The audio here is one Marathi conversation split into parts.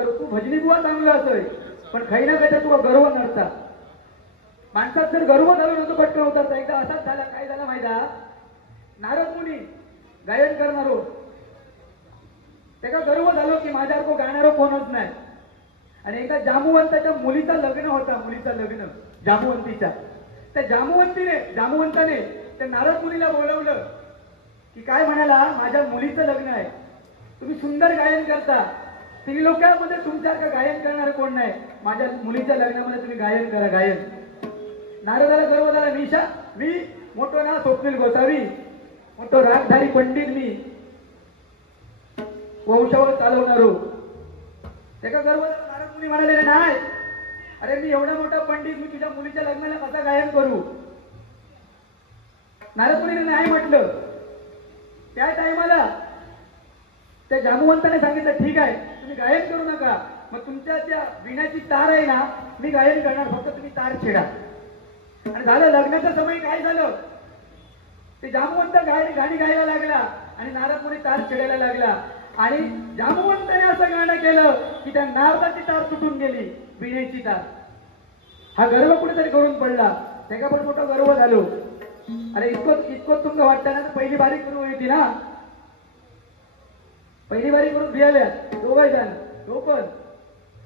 गर्व तू भजनी बुवा चांगला असय पण काही ना काही तुला गर्व नसता माणसात जर गर्व झालो नव्हतं पटकन होता एकदा असाच झाला काय झाला माहिती नारद मुनी गायन करणारो त्याचा गर्व झालो की माझ्यासारखं गाणारो कोणच नाही आणि एकदा जामुवंताच्या मुलीचा लग्न होता मुलीचा लग्न जामुवंतीच्या त्या जामुवंताने त्या नारद मुनीला बोलवलं की काय म्हणाला माझ्या मुलीचं लग्न आहे तुम्ही सुंदर गायन करता तिने लोकांमध्ये तुमच्यासारखं गायन करणार कोण नाही माझ्या मुलीच्या लग्नामध्ये तुम्ही गायन करा गायन नारदाला गर्व झाला निशा मी मोठं ना स्वप्नील गोसावी मोठं रागधारी पंडित मी वंशावळ चालवणारो त्याचा गर्व नारद मुनी म्हणाले नाही अरे मी एवढा मोठा पंडित मी तुझ्या मुलीच्या लग्नाला कसा गायन करू नारद मुनीने नाही म्हटलं त्या टायमाला त्या जामुवंताने सांगितलं ठीक आहे तुम्ही गायन करू नका मग तुमच्या त्या विण्याची तार आहे ना मी गायन करणार फक्त तुम्ही तार छेडा आणि झालं लग्नाचा समय काय झालं ते जामुवंत गाणी गायला लागला आणि नारद मुनी तार छेडायला लागला आणि जामुवंताने असं गाणं केलं की त्या नारदाची तार तुटून गेली विण्याची तार हा गर्व कुठेतरी करून पडला त्याचा पण मोठा गर्व झालो अरे इतकं तुमचं वाटतं ना पहिली बारी करू येते ना पहिली बारी करून भियाल्या दोघं जण तो पण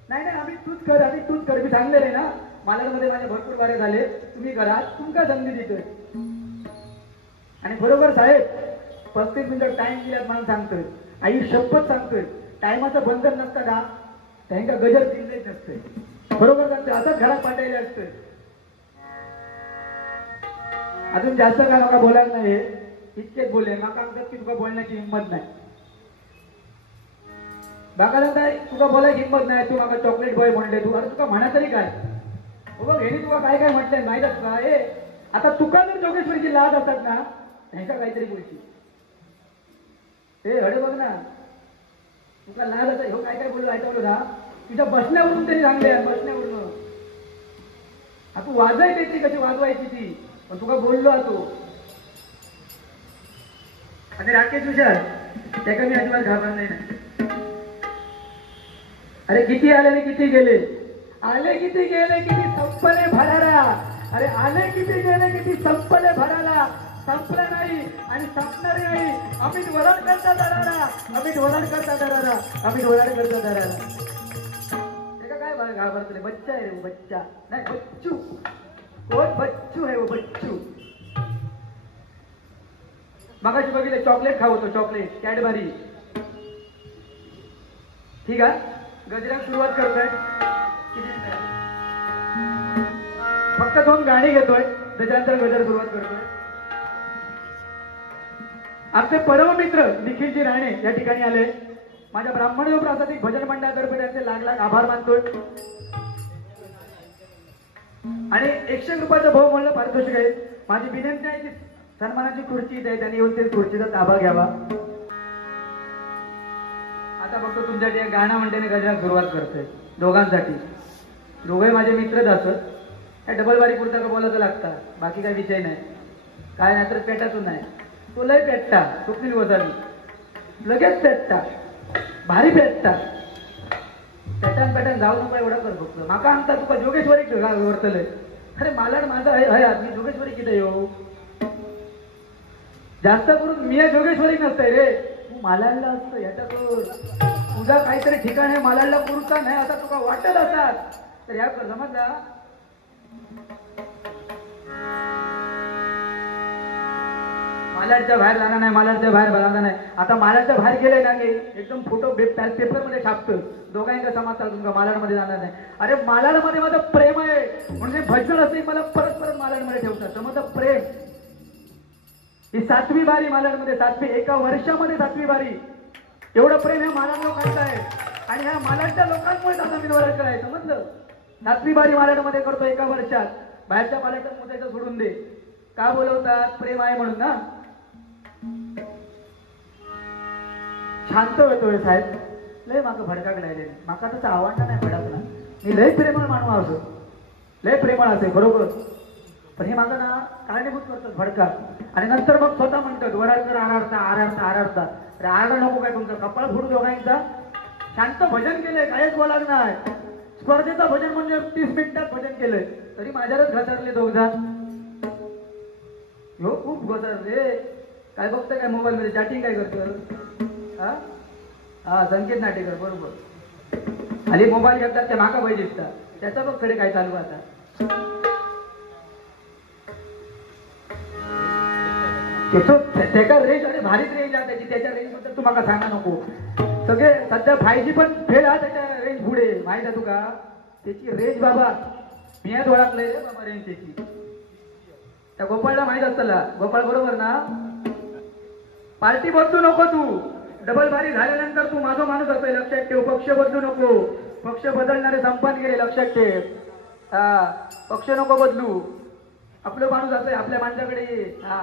नाही आम्ही तूच कर मी सांगलेले ना मालाडमध्ये माझे भरपूर बारे झाले तुम्ही करा तुमका संधी देतोय आणि बरोबर साहेब 35 मिनिटं टाइम दिल्यात म्हणून सांगतोय आई शपथ सांगतोय टायमाचं बंधन नसतं का त्यांना गजर दिलेच नसते बरोबर सांगतोय असंच घरात पाठवले असतोय अजून जास्त काय मला बोलायला नाही इतकेच बोलले माका म्हणतात की तुका बोलण्याची हिंमत नाही बाकाला काय तुका बोलायची हिंमत नाही तू माका चॉकलेट बॉय म्हणले तू अरे तुका म्हणा तरी काय बघ हे तुका काय काय म्हटलंय माहित का हे आता तुका जर जोगेश्वरीची लाज असतात ना ह्याच्या काहीतरी गोष्टी हे हडे बघ ना तुका लाज असतात हो काय काय बोललो ऐकवलं ना तुझ्या बसण्यावरून त्यांनी सांगले बसण्यावरून तू वाजवाय देते कशी वाजवायची ती पण तुका बोललो तू आणि राकेश विचार त्याका मी अजिबात घाबरणार नाही अरे किती आले आणि किती गेले किती संपले भराला अरे आले किती गेले किती संपले भराला संपलं नाही आणि संपणारे नाही अमित वराड करता दरारा त्याका काय घाबरतले बच्चा आहे रे बच्चा नाही बच्चू कोण बच्चू आहे वो बच्चू मगाशी बघितलं चॉकलेट खावतो चॉकलेट कॅडबरी ठीक आहे गजरात सुरुवात करतोय फक्त 2 गाणी घेतोय त्याच्यानंतर गजर सुरुवात करतोय आमचे परम मित्र निखिलजी राणे या ठिकाणी आले माझ्या ब्राह्मण प्रासादिक भजन मंडळातर्फे त्यांचे लाख आभार मानतोय आणि 100 रुपयाचं भाऊ म्हणलं पारितोषिक आहे माझी विनंती आहे की सन्मानाची खुर्ची आहे त्यांनी येऊन ते खुर्चीचा ताबा घ्यावा आता फक्त तुमच्यासाठी एक गाणं म्हणण्याने गजरात सुरुवात करतोय दोघांसाठी दोघे माझे मित्रच असत काय डबल बारी पुरता का बोलायचं लागतात बाकी काही विषय नाही काय नाही तर पेटातून नाही तो लय पेटता स्वप्नील गोसावी लगेच पेटता भारी पेटता पेटन जाऊ नका एवढा कर फक्त माका आमचा तुका जोगेश्वरी वर्तलंय अरे मालाड माझा आहे मी जोगेश्वरी किती येऊ जास्त करून मी जोगेश्वरी नसतंय रे तू मालाडला असतं याच्या तुझा काहीतरी ठिकाण आहे मालाडला पुरता नाही आता तुका वाटत असतात तर या समजला मालाडच्या बाहेर जाणार नाही आता मालाडच्या बाहेर गेले ना एकदम फोटो पेपर मध्ये छापतो दोघांचा समाज तुमका मालाडमध्ये जाणार नाही अरे मालाडमध्ये माझं प्रेम आहे म्हणजे भजन असेल मला परत मालाडमध्ये ठेवतात समजतं प्रेम ही 7वी बारी मालाडमध्ये 7वी एका वर्षामध्ये 7वी बारी एवढं प्रेम ह्या मालाड लोकांचं आहे आणि ह्या मालाडच्या लोकांमुळे आता मी वराड आहे समजलं 7वी बारी मालाडमध्ये करतो एका वर्षात बाहेरच्या मालाडच्या मुद्द्याचं सोडून दे का बोलवतात प्रेम आहे म्हणून ना शांत होतोय साहेब लय मागं भडकाक लागले माका तसं आवडणार नाही भडकला मी लय प्रेमळ मानवा असो लय प्रेमळ असे बरोबर पण हे माझं ना कारणीभूत करतात भडका आणि नंतर मग स्वतः म्हणतात वराडकर आराडता आराडता रे आरडा नको काय तुमचा कपाळ फोडू दोघांचा शांत भजन केलंय, कायच बोलाग नाही. स्पर्धेचं भजन म्हणजे 30 मिनिटात भजन केलंय, तरी माझ्यावरच घसरले दोघजण. हो खूप घसरले. काय बघतोय काय मोबाईल मध्ये, चॅटिंग काय करतो? हा हा, संकेत नाटेकर बरोबर. खाली मोबाईल घेतात त्या मागा पाहिजे दिसतात, त्याचा बघ कडे काय चालू आता. त्याच्या रेंज, अरे भारीच रेंज आहे त्याची. त्याच्या रेंज बद्दल तुम्हाला सांगा नको. सगळे सध्या 5G पण फेल आहे त्याच्या रेंज पुढे, माहित आहे तुका? त्याची रेंज बाबा मी ओळखलंय रे बाबा रेंज त्याची. त्या गोपाळला माहित असतला, गोपाळ बरोबर ना? पार्टी बदलू नको तू. डबल बारी झाल्यानंतर तू माझा माणूस असेल, लक्षात ठेव. पक्ष बदलू नको. पक्ष बदलणारे संपत गेले, लक्षात ठेव. हा, पक्ष नको बदलू. आपलं माणूस असेल, आपल्या माणसाकडे ये. हा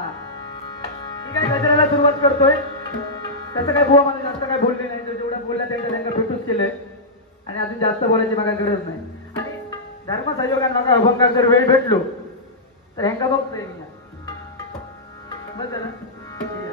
ठीक आहे, गजराला सुरुवात करतोय. त्याचं काय बुवा मला जास्त काय बोलले नाही, जेवढं बोललं त्यांना भेटूच केलंय आणि अजून जास्त बोलायची मला गरज नाही. आणि धर्मसहयोगाने मला अभंगात जर वेळ भेटलो तर ह्यांका बघतोय मी. बस झालं. ठीक आहे.